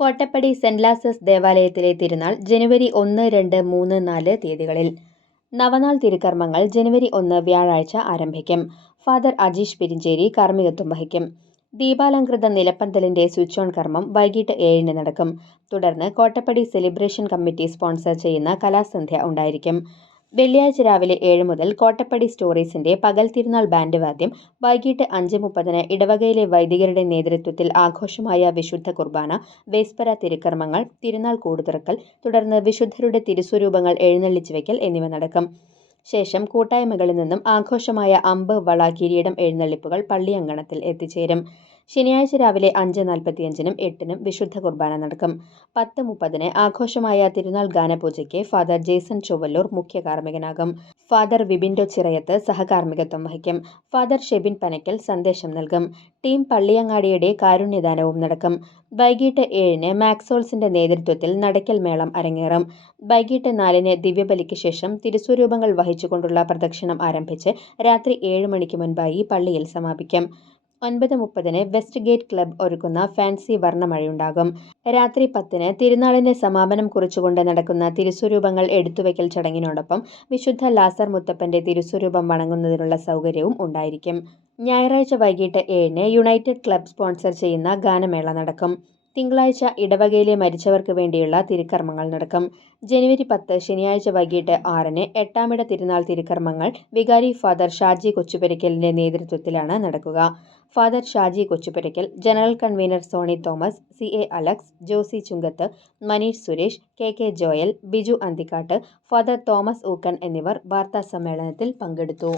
Kottappadi saint ലാസസ് ദേവാലയത്തിലെ തിരുനാൾ ജനുവരി ഒന്ന് രണ്ട് മൂന്ന് നാല് തീയതികളിൽ. നവനാൾ തിരുക്കർമ്മങ്ങൾ ജനുവരി ഒന്ന് വ്യാഴാഴ്ച ആരംഭിക്കും. ഫാദർ അജീഷ് പെരിഞ്ചേരി കാർമ്മികത്വം വഹിക്കും. ദീപാലങ്കൃത നിലപ്പന്തലിന്റെ സ്വിച്ച് ഓൺ കർമ്മം വൈകിട്ട് ഏഴിന് നടക്കും. തുടർന്ന് കോട്ടപ്പടി സെലിബ്രേഷൻ കമ്മിറ്റി സ്പോൺസർ ചെയ്യുന്ന കലാസന്ധ്യ ഉണ്ടായിരിക്കും. വെള്ളിയാഴ്ച രാവിലെ ഏഴ് മുതൽ കോട്ടപ്പടി സ്റ്റോറീസിന്റെ പകൽ തിരുനാൾ ബാൻഡ് വാദ്യം വൈകിട്ട് അഞ്ച് മുപ്പതിന് ഇടവകയിലെ വൈദികരുടെ നേതൃത്വത്തിൽ ആഘോഷമായ വിശുദ്ധ കുർബാന വേസ്പര തിരുക്കർമ്മങ്ങൾ തിരുനാൾ കൂടുതിറക്കൽ തുടർന്ന് വിശുദ്ധരുടെ തിരുസ്വരൂപങ്ങൾ എഴുന്നള്ളിച്ചു വയ്ക്കൽ എന്നിവ നടക്കും. ശേഷം കൂട്ടായ്മകളിൽ നിന്നും ആഘോഷമായ അമ്പ് വള കിരീടം എഴുന്നള്ളിപ്പുകൾ പള്ളിയങ്കണത്തിൽ എത്തിച്ചേരും. ശനിയാഴ്ച രാവിലെ അഞ്ച് നാൽപ്പത്തിയഞ്ചിനും എട്ടിനും വിശുദ്ധ കുർബാന നടക്കും. പത്ത് മുപ്പതിന് ആഘോഷമായ തിരുനാൾ ഗാനപൂജയ്ക്ക് ഫാദർ ജേസൺ ചൊവ്വല്ലൂർ മുഖ്യ കാർമ്മികനാകും. ഫാദർ വിബിൻഡോ ചിറയത്ത് സഹകാർമ്മികത്വം വഹിക്കും. ഫാദർ ഷെബിൻ പനക്കൽ സന്ദേശം നൽകും. ടീം പള്ളിയങ്ങാടിയുടെ കാരുണ്യദാനവും നടക്കും. വൈകിട്ട് ഏഴിന് മാക്സോൾസിന്റെ നേതൃത്വത്തിൽ നടക്കൽ മേളം അരങ്ങേറും. വൈകിട്ട് നാലിന് ദിവ്യബലിക്ക് ശേഷം തിരുസ്വരൂപങ്ങൾ വഹിച്ചുകൊണ്ടുള്ള പ്രദക്ഷിണം ആരംഭിച്ച് രാത്രി ഏഴ് മണിക്ക് മുൻപായി പള്ളിയിൽ സമാപിക്കും. ഒൻപത് മുപ്പതിന് വെസ്റ്റ് ഗേറ്റ് ക്ലബ് ഒരുക്കുന്ന ഫാൻസി വർണമഴയുണ്ടാകും. രാത്രി പത്തിന് തിരുനാളിന് സമാപനം കുറിച്ചുകൊണ്ട് നടക്കുന്ന തിരുസ്വരൂപങ്ങൾ എടുത്തുവയ്ക്കൽ ചടങ്ങിനോടൊപ്പം വിശുദ്ധ ലാസർ മുത്തപ്പന്റെ തിരുസ്വരൂപം വണങ്ങുന്നതിനുള്ള സൗകര്യവും ഉണ്ടായിരിക്കും. ഞായറാഴ്ച വൈകിട്ട് ഏഴിന് യുണൈറ്റഡ് ക്ലബ് സ്പോൺസർ ചെയ്യുന്ന ഗാനമേള നടക്കും. തിങ്കളാഴ്ച ഇടവകയിലെ മരിച്ചവർക്ക് വേണ്ടിയുള്ള തിരുക്കർമ്മങ്ങൾ നടക്കും. ജനുവരി പത്ത് ശനിയാഴ്ച വൈകിട്ട് ആറിന് എട്ടാമിട തിരുനാൾ തിരുക്കർമ്മങ്ങൾ വികാരി ഫാദർ ഷാജി കൊച്ചുപെരക്കലിന്റെ നേതൃത്വത്തിലാണ് നടക്കുക. Father Shaji Kochuperakkal general convener Soni Thomas C A Alex Josy Chunkath Maneesh Suresh K K Joel Biju Anthikkad father Thomas Ookken എന്നിവർ വാർത്താ സമ്മേളനത്തിൽ പങ്കെടുത്തു.